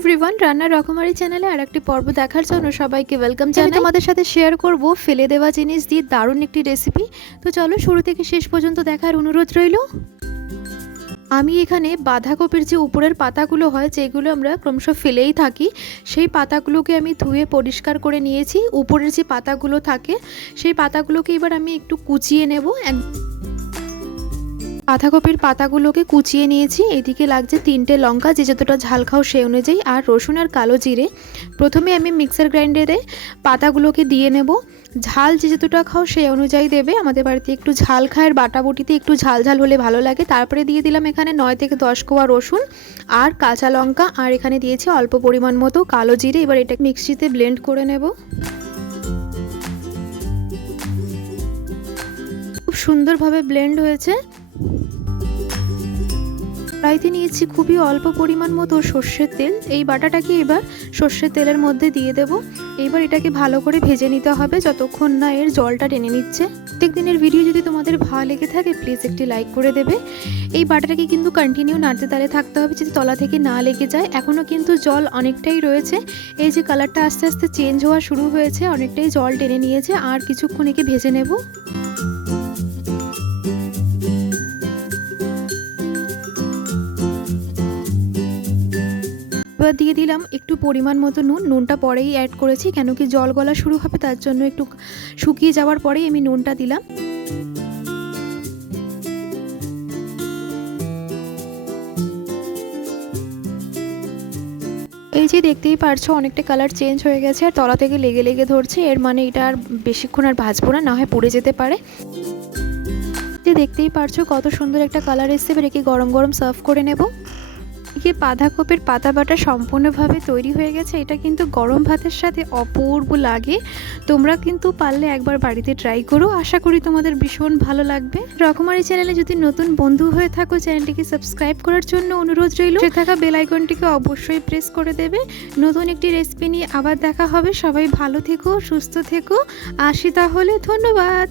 Everyone রান্নার রকমারি চ্যানেলে আর একটি পর্ব দেখার জন্য সবাইকে ওয়েলকাম জানাই। তোমাদের সাথে শেয়ার করব ফেলে দেওয়া জিনিস দিয়ে দারুণ একটি রেসিপি তো চলো শুরু থেকে শেষ পর্যন্ত দেখার অনুরোধ রইল। আমি এখানে বাঁধাকপির যে উপরের পাতাগুলো হয় যেগুলো আমরা ক্রমশ ফেলেই থাকি সেই পাতাগুলোকে আমি ধুয়ে পরিষ্কার করে নিয়েছি। উপরের যে পাতাগুলো থাকে সেই পাতাগুলোকে এবার আমি একটু কুচিয়ে নেব। এক- বাঁধাকপির পাতাগুলোকে কুচিয়ে নিয়েছি। এদিকে লাগছে তিনটে লঙ্কা, যে যতটা ঝাল খাও সেই অনুযায়ী। আর রসুন আর কালো জিরে। প্রথমে আমি মিক্সার গ্রাইন্ডারে পাতাগুলোকে দিয়ে নেব। ঝাল যে যতটা খাও সেই অনুযায়ী দেবে। আমাদের বাড়িতে একটু ঝাল খায়ের বাটাবুটিতে একটু ঝাল ঝাল হলে ভালো লাগে। তারপরে দিয়ে দিলাম এখানে নয় থেকে দশ কোয়া রসুন আর কাঁচা লঙ্কা। আর এখানে দিয়েছি অল্প পরিমাণ মতো কালো জিরে। এবার এটা মিক্সিতে ব্লেন্ড করে নেব। খুব সুন্দরভাবে ব্লেন্ড হয়েছে। কড়াইতে নিয়েছি খুবই অল্প পরিমাণ মতো সর্ষের তেল। এই বাটাটাকে এবার সর্ষের তেলের মধ্যে দিয়ে দেব। এবার এটাকে ভালো করে ভেজে নিতে হবে যতক্ষণ না এর জলটা টেনে নিচ্ছে। প্রত্যেক দিনের ভিডিও যদি তোমাদের ভালো লেগে থাকে প্লিজ একটি লাইক করে দেবে। এই বাটাটাকে কিন্তু কন্টিনিউ নাড়তে তালে থাকতে হবে যদি তলা থেকে না লেগে যায়। এখনও কিন্তু জল অনেকটাই রয়েছে। এই যে কালারটা আস্তে আস্তে চেঞ্জ হওয়া শুরু হয়েছে, অনেকটাই জল টেনে নিয়েছে। আর কিছুক্ষণ একে ভেজে নেব। এবার দিয়ে দিলাম একটু পরিমাণ মতো নুন। নুনটা পরেই অ্যাড করেছি, কেন কি জল গলা শুরু হবে, তার জন্য একটু শুকিয়ে যাওয়ার পরেই আমি নুনটা দিলাম। এই যে দেখতেই পারছ, অনেকটা কালার চেঞ্জ হয়ে গেছে, আর তলা থেকে লেগে লেগে ধরছে, এর মানে এটা আর বেশিক্ষণ আর ভাজবো না না হয় পুড়ে যেতে পারে। দেখতেই পারছ, কত সুন্দর একটা কালার এসছে, এবার গরম গরম সার্ভ করে নেব। এদিকে বাঁধাকপির পাতা বাটা সম্পূর্ণভাবে তৈরি হয়ে গেছে? এটা কিন্তু গরম ভাতের সাথে অপূর্ব লাগে। তোমরা কিন্তু পারলে একবার বাড়িতে ট্রাই করো। আশা করি তোমাদের ভীষণ ভালো লাগবে। রকমারি চ্যানেলে যদি নতুন বন্ধু হয়ে থাকো চ্যানেলটিকে সাবস্ক্রাইব করার জন্য অনুরোধ রইল। সে থাকা বেল আইকনটিকে অবশ্যই প্রেস করে দেবে। নতুন একটি রেসিপি নিয়ে আবার দেখা হবে। সবাই ভালো থেকো, সুস্থ থেকো। আসি তাহলে, ধন্যবাদ।